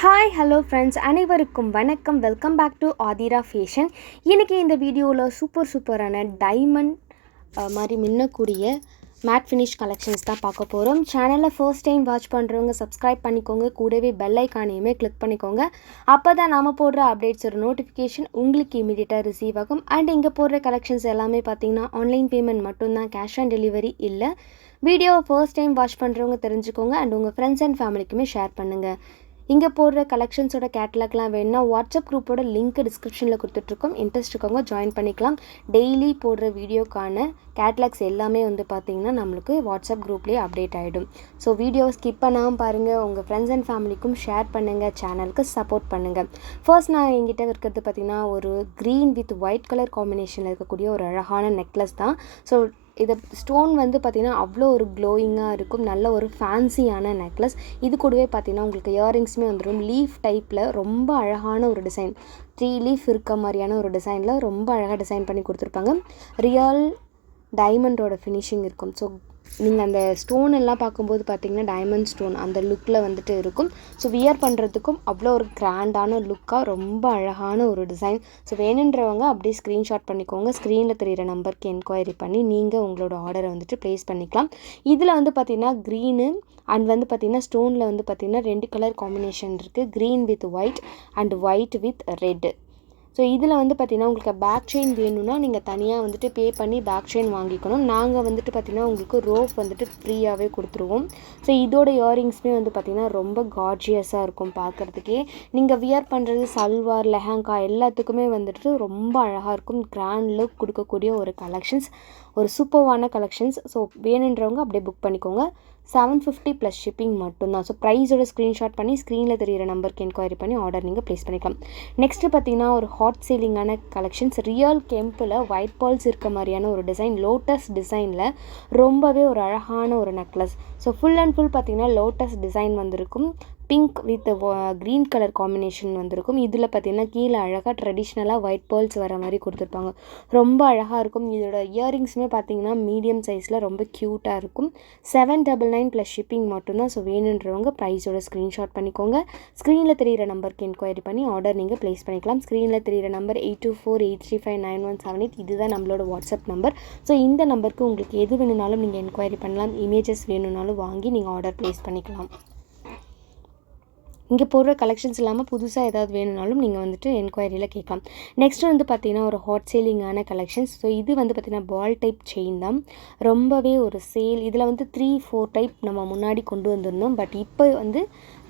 Hi hello friends, அனைவருக்கும் வணக்கம். Welcome back to Aathira fashion. இன்றைக்கி இந்த வீடியோவில் சூப்பரான டைமண்ட் மாதிரி மின்னக்கூடிய மேட் ஃபினிஷ் கலெக்ஷன்ஸ் தான் பார்க்க போகிறோம். சேனலில் ஃபர்ஸ்ட் டைம் வாட்ச் பண்ணுறவங்க சப்ஸ்கிரைப் பண்ணிக்கோங்க, கூடவே பெல் ஐக்கானையுமே கிளிக் பண்ணிக்கோங்க. அப்போ தான் நாம் போடுற அப்டேட்ஸ் ஒரு நோட்டிஃபிகேஷன் உங்களுக்கு இமீடியட்டாக ரிசீவ் ஆகும். அண்ட் இங்கே போடுற கலெக்ஷன்ஸ் எல்லாமே பார்த்திங்கன்னா ஆன்லைன் பேமெண்ட் மட்டும்தான், கேஷ் ஆன் டெலிவரி இல்லை. வீடியோவை ஃபர்ஸ்ட் டைம் வாட்ச் பண்ணுறவங்க தெரிஞ்சுக்கோங்க அண்ட் உங்கள் ஃப்ரெண்ட்ஸ் அண்ட் ஃபேமிலிக்குமே ஷேர் பண்ணுங்கள். இங்கே போடுற கலெக்ஷன்ஸோட கேட்லாக்லாம் வேணும்னா வாட்ஸ்அப் குரூப்போட லிங்க் டிஸ்கிரிப்ஷனில் கொடுத்துட்ருக்கோம். இன்ட்ரெஸ்ட் இருக்கவங்க ஜாயின் பண்ணிக்கலாம். டெய்லி போடுற வீடியோக்கான கேட்லாக்ஸ் எல்லாமே பார்த்திங்கன்னா நம்மளுக்கு வாட்ஸ்அப் குரூப்லேயே அப்டேட் ஆகிடும். ஸோ வீடியோவை ஸ்கிப் பண்ணாமல் பாருங்கள், உங்கள் ஃப்ரெண்ட்ஸ் அண்ட் ஃபேமிலிக்கும் ஷேர் பண்ணுங்கள், சேனலுக்கு சப்போர்ட் பண்ணுங்கள். ஃபர்ஸ்ட் நான் என்கிட்ட இருக்கிறது பார்த்திங்கன்னா ஒரு க்ரீன் வித் ஒயிட் கலர் காம்பினேஷனில் இருக்கக்கூடிய ஒரு அழகான நெக்லஸ் தான். ஸோ இது ஸ்டோன் பார்த்திங்கன்னா அவ்வளோ ஒரு க்ளோயிங்காக இருக்கும். நல்ல ஒரு ஃபேன்சியான நெக்லஸ். இது கூடவே பார்த்திங்கன்னா உங்களுக்கு இயரிங்ஸுமே வந்துடும். லீஃப் டைப்பில் ரொம்ப அழகான ஒரு டிசைன், 3 லீஃப் இருக்க மாதிரியான ஒரு டிசைனில் ரொம்ப அழகாக டிசைன் பண்ணி கொடுத்துருப்பாங்க. ரியல் டைமண்டோட ஃபினிஷிங் இருக்கும். ஸோ நீங்கள் அந்த ஸ்டோன் எல்லாம் பார்க்கும்போது பார்த்திங்கன்னா டைமண்ட் ஸ்டோன் அந்த லுக்கில் இருக்கும். ஸோ வியர் பண்ணுறதுக்கும் அவ்வளோ ஒரு கிராண்டான லுக்காக ரொம்ப அழகான ஒரு டிசைன். ஸோ வேணுன்றவங்க அப்படியே ஸ்க்ரீன்ஷாட் பண்ணிக்கோங்க. ஸ்க்ரீனில் தெரிகிற நம்பருக்கு என்கொயரி பண்ணி நீங்கள் உங்களோட ஆர்டரை ப்ளேஸ் பண்ணிக்கலாம். இதில் பார்த்திங்கன்னா க்ரீனு அண்ட் பார்த்திங்கன்னா ஸ்டோனில் பார்த்திங்கன்னா 2 கலர் காம்பினேஷன் இருக்குது. Green with white and white with red. So இதில் பார்த்திங்கன்னா உங்களுக்கு பேக் செயின் வேணும்னா நீங்கள் தனியாக பே பண்ணி பேக் செயின் வாங்கிக்கணும். நாங்கள் பார்த்திங்கன்னா உங்களுக்கு ரோப் ஃப்ரீயாகவே கொடுத்துருவோம். ஸோ இதோட இயரிங்ஸுமே பார்த்திங்கன்னா ரொம்ப கார்ஜியஸாக இருக்கும் பார்க்குறதுக்கே. நீங்கள் வியர் பண்ணுறது சல்வார், லெஹங்கா எல்லாத்துக்குமே ரொம்ப அழகாக இருக்கும். கிராண்ட் லுக் கொடுக்கக்கூடிய ஒரு கலெக்ஷன்ஸ், ஒரு சூப்பர்வான கலெக்ஷன்ஸ். ஸோ வேணுன்றவங்க அப்படியே புக் பண்ணிக்கோங்க. 750 ப்ளஸ் ஷிப்பிங் மட்டும்தான். ஸோ ப்ரைஸோட ஸ்க்ரீன்ஷாட் பண்ணி ஸ்க்ரீனில் தெரிகிற நம்பருக்கு என்கொயரி பண்ணி ஆர்டர் நீங்கள் ப்ளேஸ் பண்ணிக்கலாம். நெக்ஸ்ட்டு பார்த்திங்கன்னா ஒரு ஹாட் சேலிங்கான கலெக்ஷன்ஸ். ரியல் கெம்பில் ஒயிட் பால்ஸ் இருக்க மாதிரியான ஒரு டிசைன், லோட்டஸ் டிசைனில் ரொம்பவே ஒரு அழகான ஒரு necklace. So full and full பார்த்திங்கன்னா லோட்டஸ் டிசைன் வந்திருக்கும். Pink with green colour combination வந்திருக்கும். இதில் பார்த்திங்கன்னா கீழே அழகாக ட்ரெடிஷ்னலாக ஒயிட் பால்ஸ் வர மாதிரி கொடுத்துருப்பாங்க. ரொம்ப அழகாக இருக்கும். இதோட இயரிங்ஸுமே பார்த்திங்கன்னா மீடியம் சைஸில் ரொம்ப க்யூட்டாக இருக்கும். 799 ப்ளஸ் ஷிப்பிங் மட்டும்தான். ஸோ வேணுன்றவங்க ப்ரைஸோட ஸ்க்ரீன்ஷாட் பண்ணிக்கோங்க. ஸ்க்ரீனில் தெரிகிற நம்பருக்கு என்கொயரி பண்ணி ஆர்டர் நீங்கள் ப்ளேஸ் பண்ணிக்கலாம். ஸ்க்ரீனில் தெரிகிற நம்பர் 8248359178. இதுதான் நம்மளோட வாட்ஸ்அப் நம்பர். ஸோ இந்த நம்பருக்கு உங்களுக்கு எது வேணுனாலும் நீங்கள் என்கொயரி பண்ணலாம். இமேஜஸ் வேணும்னாலும் வாங்கி நீங்கள் ஆர்டர் ப்ளேஸ் பண்ணிக்கலாம். இங்கே போடுற கலெக்ஷன்ஸ் இல்லாமல் புதுசாக ஏதாவது வேணும்னாலும் நீங்கள் என்கொயரியில் கேட்கலாம். நெக்ஸ்ட்டு பார்த்திங்கன்னா ஒரு ஹாட் சேலிங்கான கலெக்ஷன்ஸ். ஸோ இது பார்த்திங்கன்னா பால் டைப் செயின் தான். ரொம்பவே ஒரு சேல். இதில் 3-4 டைப் நம்ம முன்னாடி கொண்டு வந்திருந்தோம். பட் இப்போ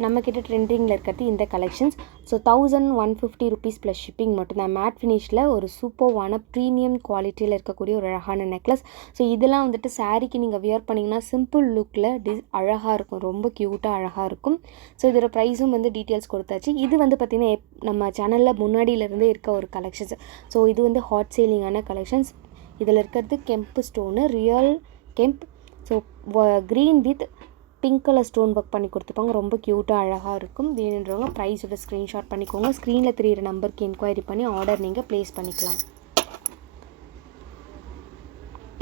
நம்மக்கிட்ட ட்ரெண்டிங்கில் இருக்கிறது இந்த collections. So 1150 rupees plus shipping மட்டும்தான். மேட் ஃபினிஷில் ஒரு சூப்பர்வான ப்ரீமியம் குவாலிட்டியில் இருக்கக்கூடிய ஒரு அழகான நெக்லஸ். ஸோ இதெல்லாம் சாரீக்கு நீங்கள் வியர் பண்ணிங்கன்னா சிம்பிள் லுக்கில் அழகாக இருக்கும். ரொம்ப க்யூட்டாக அழகாக இருக்கும். ஸோ இதோட ப்ரைஸும் டீட்டெயில்ஸ் கொடுத்தாச்சு. இது பார்த்திங்கன்னா நம்ம சேனலில் முன்னாடியிலேருந்தே இருக்க ஒரு கலெக்ஷன்ஸ். ஸோ இது ஹாட் சேலிங்கான கலெக்ஷன்ஸ். இதில் இருக்கிறது kemp stone, real kemp. So green with pink colour stone work பண்ணி கொடுத்துருப்பாங்க. ரொம்ப க்யூட்டாக அழகாக இருக்கும். வேணுன்றவங்க ப்ரைஸோட ஸ்க்ரீன்ஷாட் பண்ணிக்கோங்க. ஸ்க்ரீனில் தெரிகிற நம்பருக்கு என்கொயரி பண்ணி ஆர்டர் நீங்கள் ப்ளேஸ் பண்ணிக்கலாம்.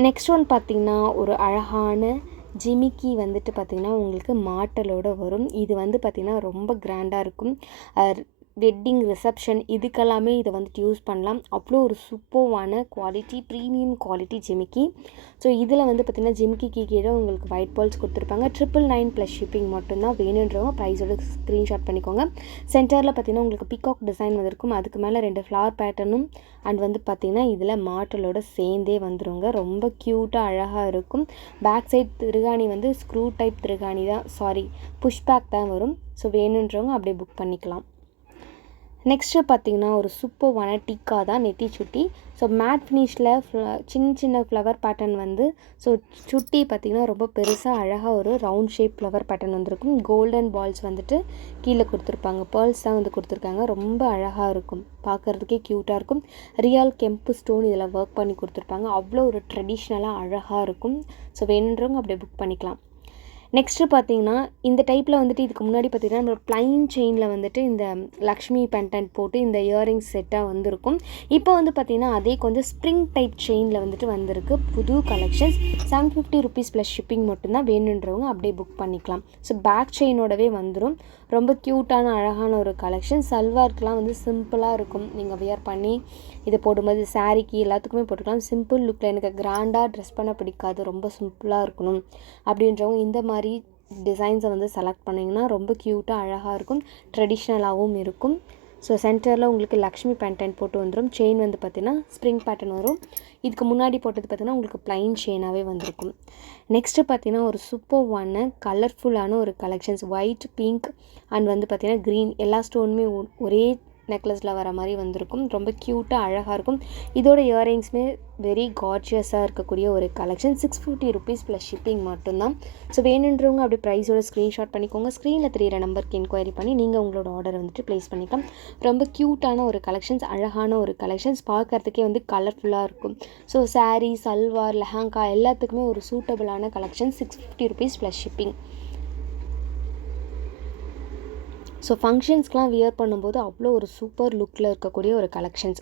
நெக்ஸ்ட் ஒன் பார்த்திங்கன்னா ஒரு அழகான ஜிமிக்கி பார்த்திங்கன்னா உங்களுக்கு மாட்டலோடு வரும். இது பார்த்திங்கன்னா ரொம்ப கிராண்டாக இருக்கும். வெட்டிங் ரிசப்ஷன் இதுக்கெல்லாமே இதை யூஸ் பண்ணலாம். அவ்வளோ ஒரு சூப்பர்வான குவாலிட்டி, ப்ரீமியம் குவாலிட்டி ஜிமிக்கி. ஸோ இதில் பார்த்திங்கன்னா ஜிமிக்கிக்கு கீழே உங்களுக்கு ஒயிட் பால்ஸ் கொடுத்துருப்பாங்க. 999 ப்ளஸ் ஷிப்பிங் மட்டும்தான். வேணுன்றவங்க ப்ரைஸோட ஸ்க்ரீன்ஷாட் பண்ணிக்கோங்க. சென்டரில் பார்த்திங்கன்னா உங்களுக்கு பீகாக் டிசைன் வந்திருக்கும். அதுக்கு மேலே 2 ஃப்ளவர் பேட்டர்னும் அண்ட் பார்த்திங்கன்னா இதில் மாட்டலோட சேர்ந்தே வந்துருங்க. ரொம்ப க்யூட்டாக அழகாக இருக்கும். பேக் சைட் திருகாணி ஸ்க்ரூ டைப் திருகாணி தான், புஷ் பேக் தான் வரும். ஸோ வேணுன்றவங்க அப்படியே புக் பண்ணிக்கலாம். நெக்ஸ்ட்டு பார்த்திங்கன்னா ஒரு சூப்பர்வான டிக்கா தான், நெத்தி சுட்டி. ஸோ மேட் ஃபினிஷில் சின்ன ஃப்ளவர் பேட்டர்ன் ஸோ சுட்டி பார்த்திங்கன்னா ரொம்ப பெருசாக அழகாக ஒரு ரவுண்ட் ஷேப் ஃப்ளவர் பேட்டர்ன் வந்திருக்கும். கோல்டன் பால்ஸ் கீழே கொடுத்துருப்பாங்க. பேர்ல்ஸ் தான் கொடுத்துருக்காங்க. ரொம்ப அழகாக இருக்கும். பார்க்குறதுக்கே க்யூட்டாக இருக்கும். ரியல் கெம்பு ஸ்டோன் இதில் ஒர்க் பண்ணி கொடுத்துருப்பாங்க. அவ்வளோ ஒரு ட்ரெடிஷ்னலாக அழகாக இருக்கும். ஸோ வேணுன்றவங்க அப்படியே புக் பண்ணிக்கலாம். நெக்ஸ்ட்டு பார்த்திங்கன்னா இந்த டைப்பில் இதுக்கு முன்னாடி பார்த்திங்கன்னா நம்ம ப்ளைன் செயினில் இந்த லக்ஷ்மி பெண்டன்ட் போட்டு இந்த இயரிங்ஸ் செட்டாக வந்திருக்கும். இப்போ பார்த்திங்கன்னா அதே கொஞ்சம் ஸ்ப்ரிங் டைப் செயினில் வந்திருக்கு புது கலெக்ஷன்ஸ். 750 ருபீஸ் ப்ளஸ் ஷிப்பிங் மட்டும்தான். வேணுன்றவங்க அப்படியே புக் பண்ணிக்கலாம். ஸோ பேக் செயினோடவே வந்துடும். ரொம்ப க்யூட்டான அழகான ஒரு கலெக்ஷன். சல்வார்க்கெலாம் வந்து சிம்பிளாக இருக்கும், நீங்கள் வியர் பண்ணி இதை போடும்போது சாரீக்கு எல்லாத்துக்குமே போட்டுக்கலாம். சிம்பிள் லுக்கில் எனக்கு கிராண்டாக ட்ரெஸ் பண்ண பிடிக்காது, ரொம்ப சிம்பிளாக இருக்கணும் அப்படின்றவங்க இந்த மாதிரி டிசைன்ஸை வந்து செலக்ட் பண்ணிங்கன்னா ரொம்ப க்யூட்டாக அழகாக இருக்கும், ட்ரெடிஷ்னலாகவும் இருக்கும். ஸோ சென்டரில் உங்களுக்கு லக்ஷ்மி பேண்டன் போட்டு வந்துடும். செயின் வந்து பார்த்திங்கன்னா ஸ்ப்ரிங் பேட்டர்ன் வரும். இதுக்கு முன்னாடி போட்டது பார்த்திங்கன்னா உங்களுக்கு ப்ளைன் செயினாகவே வந்திருக்கும். நெக்ஸ்ட்டு பார்த்திங்கன்னா ஒரு சூப்பர்வான கலர்ஃபுல்லான ஒரு கலெக்ஷன்ஸ், ஒயிட், பிங்க் அண்ட் வந்து பார்த்திங்கன்னா க்ரீன் எல்லா ஸ்டோனுமே ஒரே நெக்லஸில் வர மாதிரி வந்திருக்கும். ரொம்ப க்யூட்டாக அழகாக இருக்கும். இதோட இயரிங்ஸுமே வெரி கார்ஜியஸாக இருக்கக்கூடிய ஒரு கலெக்ஷன். 650 ருபீஸ் ப்ளஸ் ஷிப்பிங் மட்டும்தான். ஸோ வேணுன்றவங்க அப்படி ப்ரைஸோட ஸ்க்ரீன்ஷாட் பண்ணிக்கோங்க. ஸ்க்ரீனில் தெரியிற நம்பருக்கு என்கொயரி பண்ணி நீங்கள் உங்களோட ஆர்டர் வந்துட்டு ப்ளேஸ் பண்ணிக்கலாம். ரொம்ப க்யூட்டான ஒரு கலெக்ஷன்ஸ், அழகான ஒரு கலெக்ஷன்ஸ், பார்க்குறதுக்கே வந்து கலர்ஃபுல்லாக இருக்கும். ஸோ சாரீ, சல்வார், லெஹங்கா எல்லாத்துக்குமே ஒரு சூட்டபிளான collection. 650 rupees plus shipping. So ஃபங்க்ஷன்ஸ்க்கெலாம் வியர் பண்ணும்போது அவ்வளோ ஒரு சூப்பர் லுக்கில் இருக்கக்கூடிய ஒரு கலெக்ஷன்ஸ்.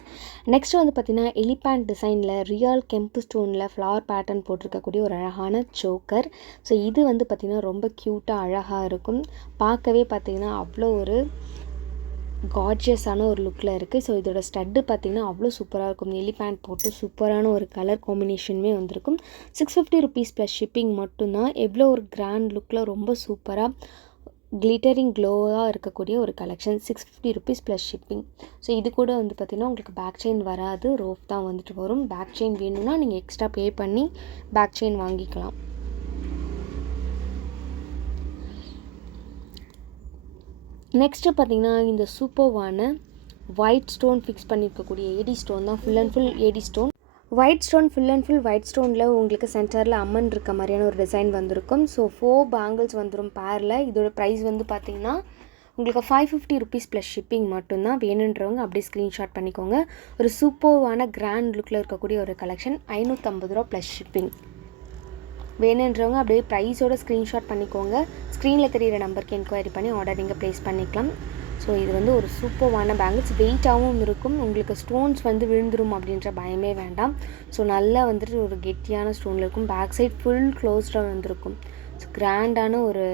நெக்ஸ்ட் வந்து பார்த்திங்கன்னா எலிஃபேண்ட் டிசைனில் ரியல் கெம்பு ஸ்டோனில் ஃப்ளவர் பேட்டர்ன் போட்டிருக்கக்கூடிய ஒரு அழகான சோக்கர். ஸோ இது வந்து பார்த்திங்கன்னா ரொம்ப க்யூட்டாக அழகாக இருக்கும். பார்க்கவே பார்த்திங்கன்னா அவ்வளோ ஒரு கார்ஜியஸான ஒரு லுக்கில் இருக்குது. ஸோ இதோட ஸ்டட்டு பார்த்திங்கன்னா அவ்வளோ சூப்பராக இருக்கும். எலிஃபேண்ட் போட்டு சூப்பரான ஒரு கலர் காம்பினேஷனுமே வந்திருக்கும். 650 ருபீஸ் ப்ளஸ் ஷிப்பிங் மட்டும்தான். எவ்வளோ ஒரு கிராண்ட் லுக்கில் ரொம்ப சூப்பராக கிளிட்டரிங் க்ளோவாக இருக்கக்கூடிய ஒரு collection. 650 rupees plus shipping. So இது கூட வந்து பார்த்திங்கன்னா உங்களுக்கு பேக் செயின் வராது, ரோப் தான் வந்துட்டு வரும். பேக் செயின் வேணும்னா நீங்கள் எக்ஸ்ட்ரா பே பண்ணி பேக் செயின் வாங்கிக்கலாம். நெக்ஸ்ட்டு பார்த்திங்கன்னா இந்த சூப்பர்வான ஒயிட் ஸ்டோன் ஃபிக்ஸ் பண்ணியிருக்கக்கூடிய ஏடி ஸ்டோன் தான். Full and full AD stone. White stone, full and full white ஸ்டோனில் உங்களுக்கு சென்டரில் அம்மன் இருக்க மாதிரியான ஒரு டிசைன் வந்திருக்கும். ஸோ 4 பேங்கிள்ஸ் வந்துடும் பேரில். இதோட ப்ரைஸ் வந்து பார்த்திங்கன்னா உங்களுக்கு 550 ருபீஸ் ப்ளஸ் ஷிப்பிங் மட்டும்தான். வேணுன்றவங்க அப்படியே ஸ்க்ரீன்ஷாட் பண்ணிக்கோங்க. ஒரு சூப்பர்வான கிராண்ட் லுக்கில் இருக்கக்கூடிய ஒரு கலெக்ஷன். 550 ரூபா ப்ளஸ் ஷிப்பிங். வேணுன்றவங்க அப்படியே ப்ரைஸோட ஸ்க்ரீன்ஷாட் பண்ணிக்கோங்க. ஸ்க்ரீனில் தெரியிற நம்பருக்கு என்கொயரி பண்ணி ஆர்டர் நீங்கள் ப்ளேஸ் பண்ணிக்கலாம். ஸோ இது வந்து ஒரு சூப்பர்வான பேங்கிள்ஸ், வெயிட்டாகவும் இருக்கும். உங்களுக்கு ஸ்டோன்ஸ் வந்து விழுந்துரும் அப்படின்ற பயமே வேண்டாம். ஸோ நல்லா வந்துட்டு ஒரு கெட்டியான ஸ்டோனில் இருக்கும். பேக் சைட் ஃபுல் க்ளோஸ்டாக வந்திருக்கும். ஸோ கிராண்டான ஒரு